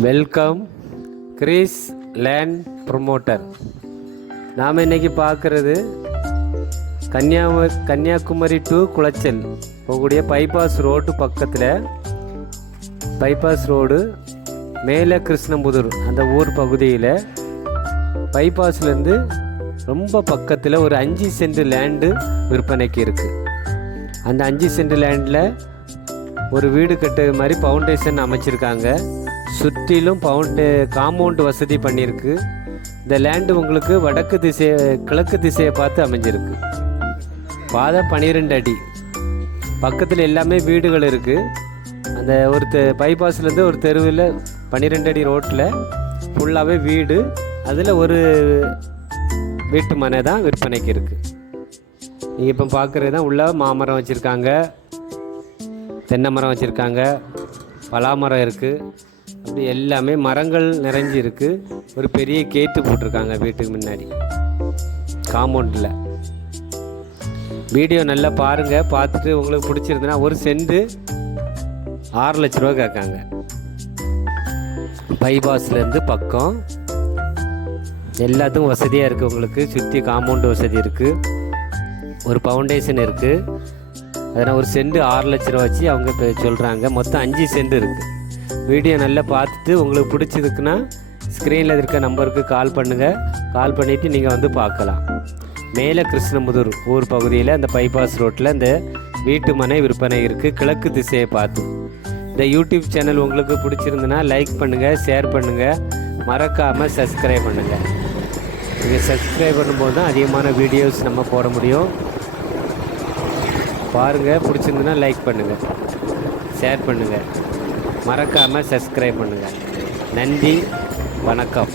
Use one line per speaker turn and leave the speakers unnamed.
Welcome Greece land promoter நாம் இன்னைக்கு பார்க்குறது கன்னியாம கன்னியாகுமரி டு குளச்சல் போகக்கூடிய பைபாஸ் ரோட்டு பக்கத்தில் பைபாஸ் ரோடு மேலே கிருஷ்ணம்புதூர் அந்த ஊர் பகுதியில் பைபாஸ்லேருந்து ரொம்ப பக்கத்தில் ஒரு அஞ்சு சென்ட் லேண்டு விற்பனைக்கு இருக்குது அந்த அஞ்சு சென்ட் லேண்டில் ஒரு வீடு கட்டு மாதிரி ஃபவுண்டேஷன் அமைச்சிருக்காங்க. சுற்றிலும் பவுண்டு காம்பவுண்ட் வசதி பண்ணியிருக்கு. இந்த லேண்டு உங்களுக்கு வடக்கு திசையை கிழக்கு திசையை பார்த்து அமைஞ்சிருக்கு. பாதை பன்னிரெண்டு அடி. பக்கத்தில் எல்லாமே வீடுகள் இருக்குது அந்த ஒரு தெ பைபாஸ்லேருந்து ஒரு தெருவில் பன்னிரெண்டு அடி ரோட்டில் ஃபுல்லாகவே வீடு. அதில் ஒரு வீட்டு மனை தான் விற்பனைக்கு இருக்குது நீங்கள் இப்போ பார்க்குறது தான் உள்ள மாமரம் வச்சுருக்காங்க. தென்னை மரம் வச்சுருக்காங்க. பலாமரம் இருக்குது அப்படி எல்லாமே மரங்கள் நிறைஞ்சி இருக்குது ஒரு பெரிய கேட்டு போட்டிருக்காங்க வீட்டுக்கு முன்னாடி. காம்பவுண்டில் வீடியோ நல்லா பாருங்கள் பார்த்துட்டு உங்களுக்கு பிடிச்சிருந்துன்னா ஒரு செண்டு ஆறு லட்ச ரூபா கேட்காங்க. பைபாஸ்லேருந்து பக்கம். எல்லாத்துக்கும் வசதியாக இருக்குது உங்களுக்கு. சுற்றி காம்பவுண்டு வசதி இருக்குது ஒரு ஃபவுண்டேஷன் இருக்குது அதனால் ஒரு சென்ட் ஆறு லட்ச ரூபா வச்சு அவங்க இப்போ சொல்கிறாங்க மொத்தம் அஞ்சு சென்ட் இருக்குது வீடியோ நல்லா பார்த்துட்டு உங்களுக்கு பிடிச்சதுக்குன்னா ஸ்க்ரீனில் இருக்க நம்பருக்கு கால் பண்ணுங்கள் கால் பண்ணிவிட்டு நீங்கள் வந்து பார்க்கலாம். மேலே கிருஷ்ணமுதூர் ஊர் பகுதியில் அந்த பைபாஸ் ரோட்டில் இந்த வீட்டு மனை விற்பனை இருக்குது கிழக்கு திசையை பார்த்து. இந்த யூடியூப் சேனல் உங்களுக்கு பிடிச்சிருந்துன்னா லைக் பண்ணுங்கள் ஷேர் பண்ணுங்கள் மறக்காமல் சப்ஸ்கிரைப் பண்ணுங்கள் நீங்கள் சப்ஸ்கிரைப் பண்ணும்போது தான் அதிகமான வீடியோஸ் நம்ம போட முடியும். பாருங்கள் பிடிச்சிருந்துன்னா லைக் பண்ணுங்கள் ஷேர் பண்ணுங்கள் மறக்காமல் சப்ஸ்கிரைப் பண்ணுங்கள் நன்றி. வணக்கம்.